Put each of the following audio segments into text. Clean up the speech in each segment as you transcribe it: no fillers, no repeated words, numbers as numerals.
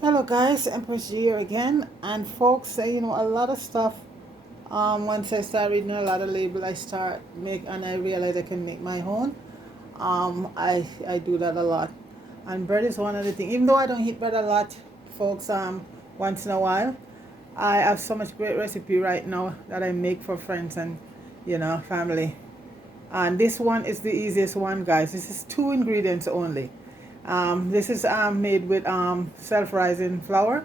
Hello guys, Empress G here again. And folks, a lot of stuff. Once I start reading a lot of label, I start make and I realize I can make my own. I do that a lot. And bread is one of the things. Even though I don't eat bread a lot, folks, once in a while, I have so much great recipe right now that I make for friends and family. And this one is the easiest one, guys. This is two ingredients only. This is made with self-rising flour,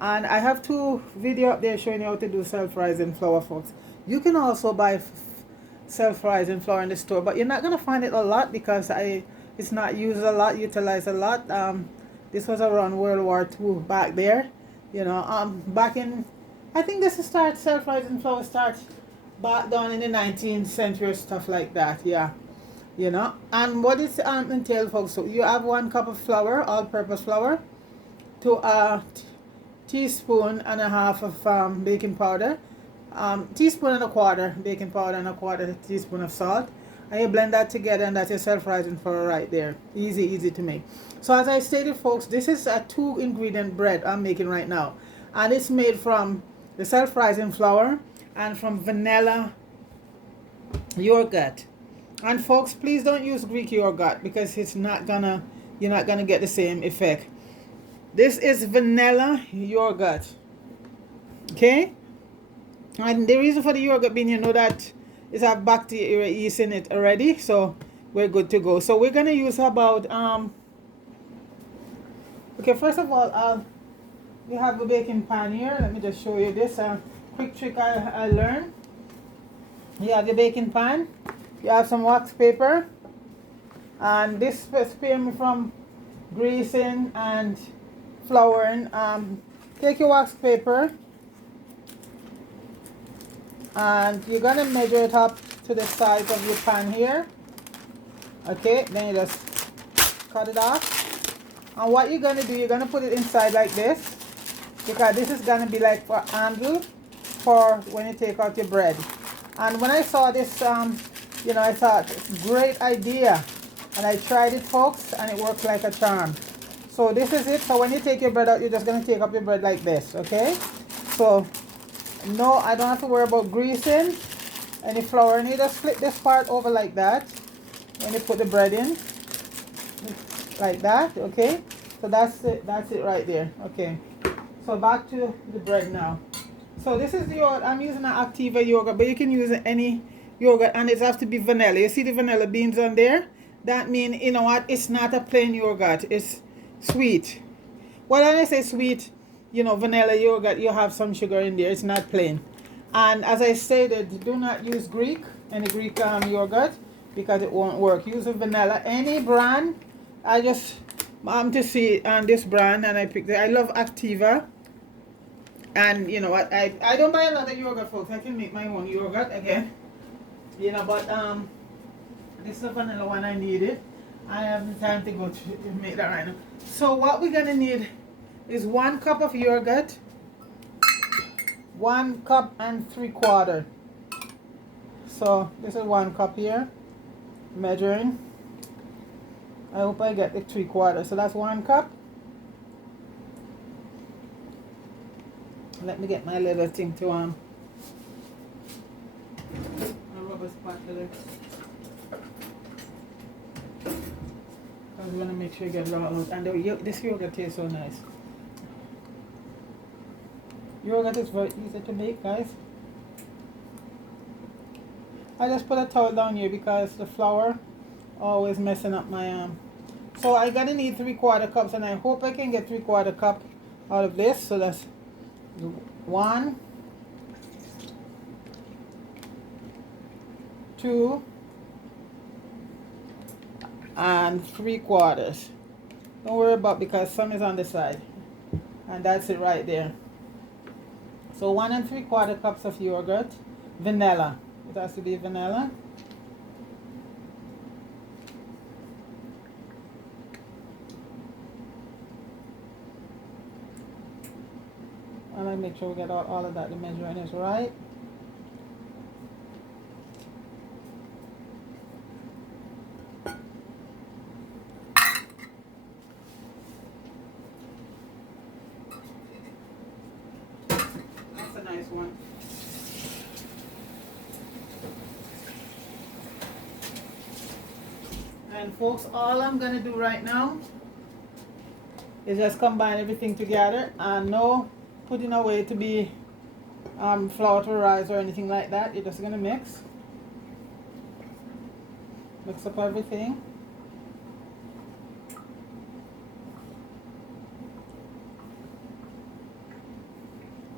and I have two video up there showing you how to do self-rising flour, folks. You can also buy self-rising flour in the store, but you're not gonna find it a lot because it's not used a lot, utilized a lot. This was around World War II back there, back in, I think this start self-rising flour start back down in the 19th century, stuff like that. Yeah, and what is entailed, folks. So you have 1 cup of flour, all-purpose flour, to a teaspoon and a half of baking powder, teaspoon and a quarter baking powder, and a quarter teaspoon of salt, and you blend that together, and that's your self-rising flour right there. Easy to make. So as I stated, folks, this is a 2 ingredient bread I'm making right now, and it's made from the self-rising flour and from vanilla yogurt. And folks, please don't use Greek yogurt because you're not gonna get the same effect. This is vanilla yogurt. Okay? And the reason for the yogurt being, that it have bacteria yeast in it already, so we're good to go. So we're gonna use about okay, first of all, we have a baking pan here. Let me just show you this quick trick I learned. You have your baking pan, you have some wax paper, and this will spare me from greasing and flouring. Take your wax paper and you're gonna measure it up to the size of your pan here. Okay, then you just cut it off. And what you're gonna do, you're gonna put it inside like this, because this is gonna be like for handle for when you take out your bread. And when I saw this, I thought, great idea. And I tried it, folks, and it works like a charm. So this is it. So when you take your bread out, you're just going to take up your bread like this, okay? So, no, I don't have to worry about greasing any flour. And you just flip this part over like that when you put the bread in. Like that, okay? So that's it right there, okay? So back to the bread now. So this is the yogurt. I'm using an Activa yogurt, but you can use any yogurt, and it has to be vanilla. You see the vanilla beans on there? That means, you know what, it's not a plain yogurt. It's sweet. Well, when I say sweet, vanilla yogurt, you have some sugar in there. It's not plain. And as I stated, do not use any Greek yogurt, because it won't work. Use a vanilla, any brand. I just to see this brand, and I picked it. I love Activa. And you know what, I don't buy a lot of yogurt, folks. I can make my own yogurt again. But this is the vanilla one I needed. I have the time to go to make that right now. So what we're gonna need is 1 cup of yogurt, 1 cup and 3/4. So this is 1 cup here, measuring. I hope I get the 3/4. So that's 1 cup. Let me get my little thing to a rubber spatula. I'm gonna make sure you get it all out. And this yogurt tastes so nice. Yogurt is very easy to make, guys. I just put a towel down here because the flour always messing up my So I'm gonna need 3/4 cups, and I hope I can get 3/4 cup out of this. So that's 1, 2, and 3/4. Don't worry about, because some is on the side, and that's it right there. So 1 3/4 cups of yogurt, vanilla. It has to be vanilla. And I make sure we get all of that. The measuring is right. one. And folks, all I'm gonna do right now is just combine everything together, and no putting away to be flour to rise or anything like that. You're just gonna mix up everything.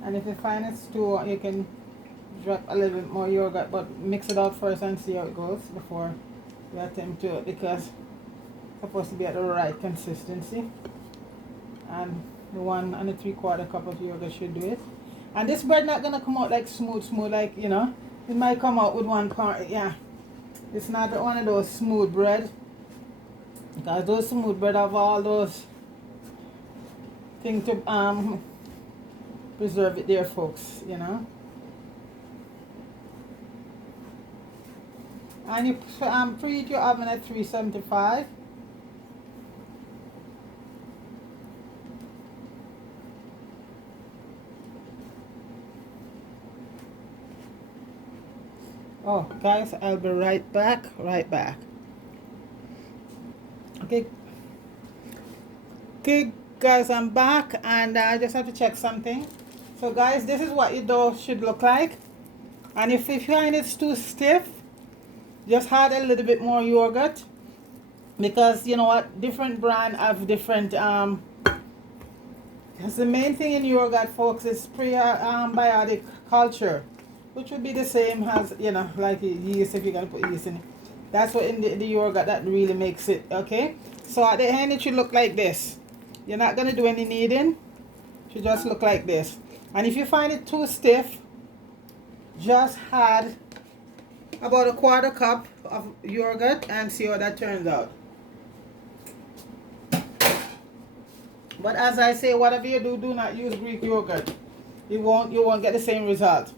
And if you find it's too, you can drop a little bit more yogurt, but mix it out first and see how it goes before you attempt to it, because it's supposed to be at the right consistency. And the 1 3/4 cup of yogurt should do it. And this bread not gonna come out like smooth like, you know, it might come out with 1 part. Yeah, it's not one of those smooth bread, because those smooth bread have all those things to preserve it there, folks, you know. And you preheat your oven at 375. Oh, guys, I'll be right back. Okay, guys, I'm back, and I just have to check something. So, guys, this is what your dough should look like. And if you find it's too stiff, just add a little bit more yogurt, because you know what, different brand have different because the main thing in yogurt, folks, is prebiotic culture, which would be the same as, you know, like yeast, if you're gonna put yeast in it. That's what in the yogurt that really makes it. Okay, so at the end it should look like this. You're not gonna do any kneading, it should just look like this. And if you find it too stiff, just add about a 1/4 cup of yogurt and see how that turns out. But as I say, whatever you do, do not use Greek yogurt. You won't get the same result.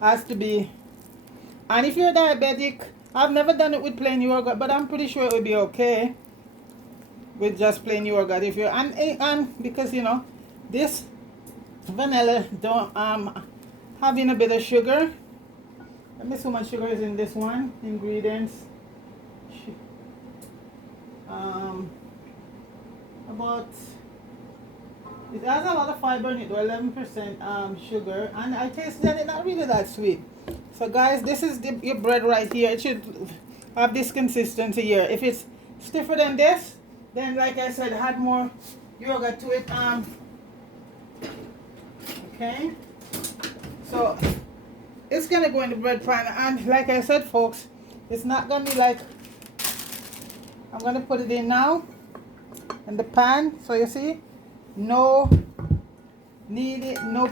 Has to be. And if you're diabetic, I've never done it with plain yogurt, but I'm pretty sure it will be okay with just plain yogurt. If you're and because you know this vanilla don't having a bit of sugar. Let me see how much sugar is in this one. Ingredients. About, it has a lot of fiber in it, though, 11% sugar, and I tasted that it's not really that sweet. So guys, this is your bread right here. It should have this consistency here. If it's stiffer than this, then like I said, add more yogurt to it. Okay, so it's gonna go in the bread pan, and like I said, folks, it's not gonna be like, I'm gonna put it in now in the pan. So you see, no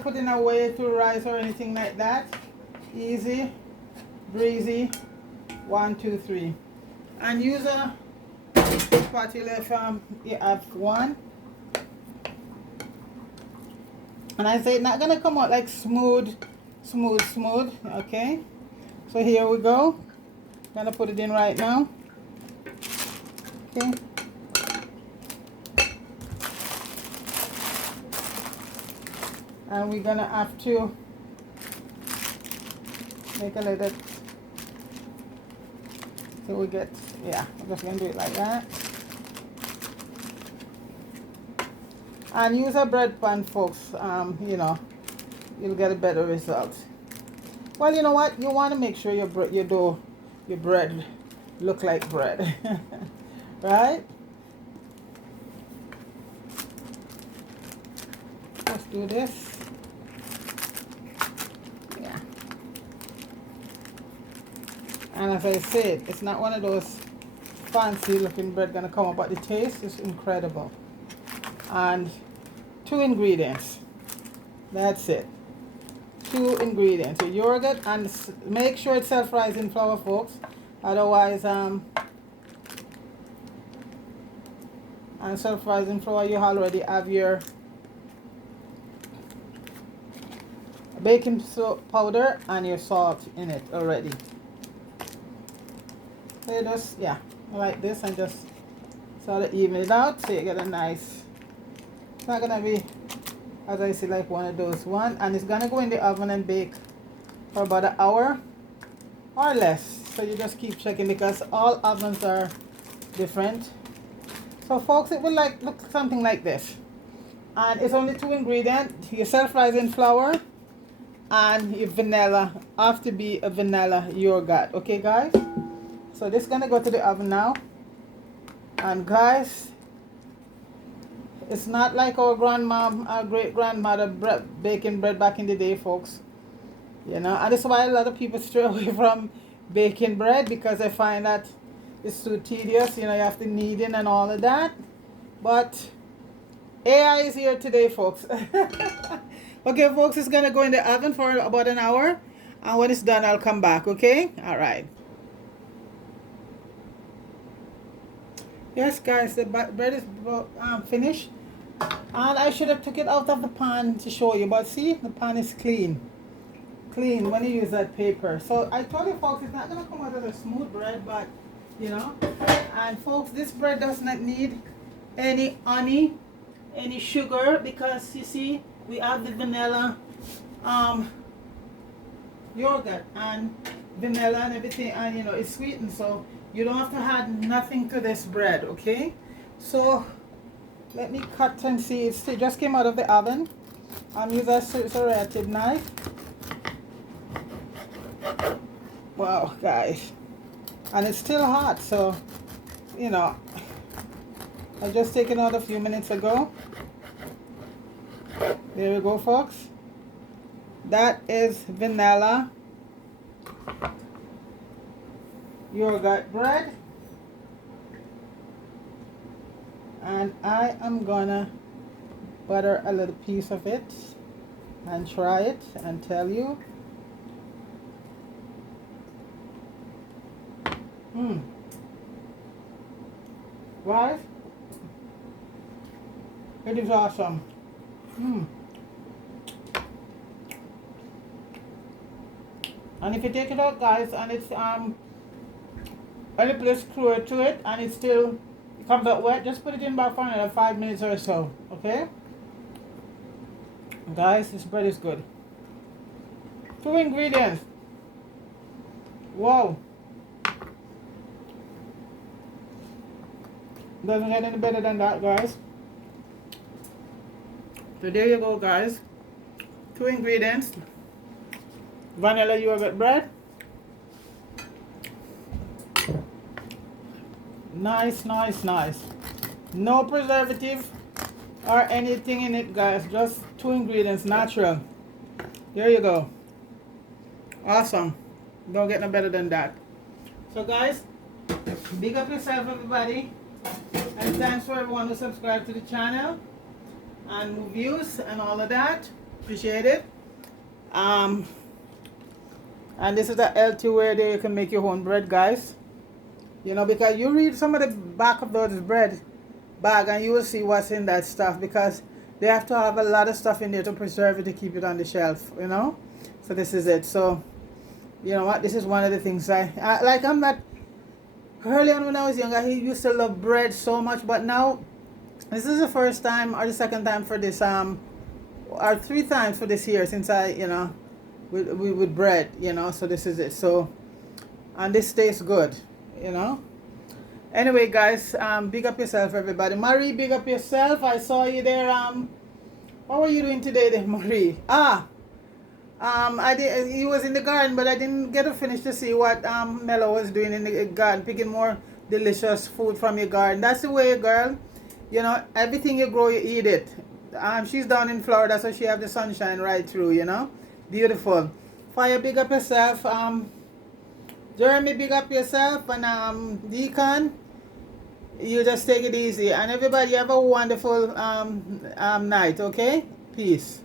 putting away to rise or anything like that. Easy breezy. 1 2 3, and use a spatula if you have one. And I say it's not gonna come out like smooth. Okay, so here we go. Gonna put it in right now. Okay, and we're gonna have to make a little, so we get, yeah, I'm just gonna do it like that. And use a bread pan, folks. You know, you'll get a better result. Well, you know what, you want to make sure your bread look like bread. Right? Let's do this. Yeah. And as I said, it's not one of those fancy looking bread gonna come up, but the taste is incredible. And 2 ingredients. That's it. 2 ingredients. Your yogurt, and make sure it's self-rising flour, folks. Otherwise, and self-rising flour, you already have your baking powder and your salt in it already. So you just, yeah, like this, and just sort of even it out so you get a nice, it's not gonna be as I see, like one of those one, and it's gonna go in the oven and bake for about an hour or less. So you just keep checking because all ovens are different. So folks, it will like look something like this, and it's only 2 ingredients: your self-rising flour and your vanilla. Have to be a vanilla yogurt. Okay guys, so this is gonna go to the oven now. And guys, it's not like our grandmom, our great grandmother baking bread back in the day, folks. You know, and that's why a lot of people stray away from baking bread, because they find that it's too tedious. You know, you have to kneading and all of that. But AI is here today, folks. Okay, folks, it's gonna go in the oven for about an hour, and when it's done, I'll come back. Okay, all right. Yes guys, the bread is finished, and I should have took it out of the pan to show you, but see, the pan is clean when you use that paper. So I told you folks, it's not gonna come out as a smooth bread, but you know. And folks, this bread does not need any honey, any sugar, because you see we have the vanilla yogurt and vanilla and everything, and you know it's sweetened, so you don't have to add nothing to this bread. Okay, so let me cut and see. It just came out of the oven. I'm using a serrated knife. Wow guys, and it's still hot, so you know, I just taken out a few minutes ago. There we go folks, that is vanilla yogurt bread, and I am gonna butter a little piece of it and try it and tell you. Guys, it is awesome. And if you take it out guys, and it's a little bit screw to it, and it still comes out wet, just put it in back for another 5 minutes or so. Okay guys, this bread is good. 2 ingredients. Wow, doesn't get any better than that guys. So there you go guys, 2 ingredients: vanilla yogurt bread. Nice. No preservative or anything in it guys, just 2 ingredients, natural. There you go. Awesome, don't get no better than that. So guys, big up yourself everybody, and thanks for everyone who subscribed to the channel and views and all of that. Appreciate it. And this is the healthy way that you can make your own bread guys. You know, because you read some of the back of those bread bag and you will see what's in that stuff, because they have to have a lot of stuff in there to preserve it, to keep it on the shelf, you know. So this is it. So you know what, this is one of the things I like. I'm not, early on when I was younger, I used to love bread so much, but now this is the first time or the second time for this or 3 times for this year since I, you know, with bread, you know. So this is it. So, and this tastes good, you know. Anyway guys, big up yourself everybody. Marie, big up yourself. I saw you there. What were you doing today then, Marie? He was in the garden, but I didn't get to finish to see what Mello was doing in the garden, picking more delicious food from your garden. That's the way, girl. You know, everything you grow, you eat it. She's down in Florida, so she have the sunshine right through, you know. Beautiful. Fire, big up yourself. Jeremy, big up yourself. And Deacon, you just take it easy. And everybody have a wonderful night, okay? Peace.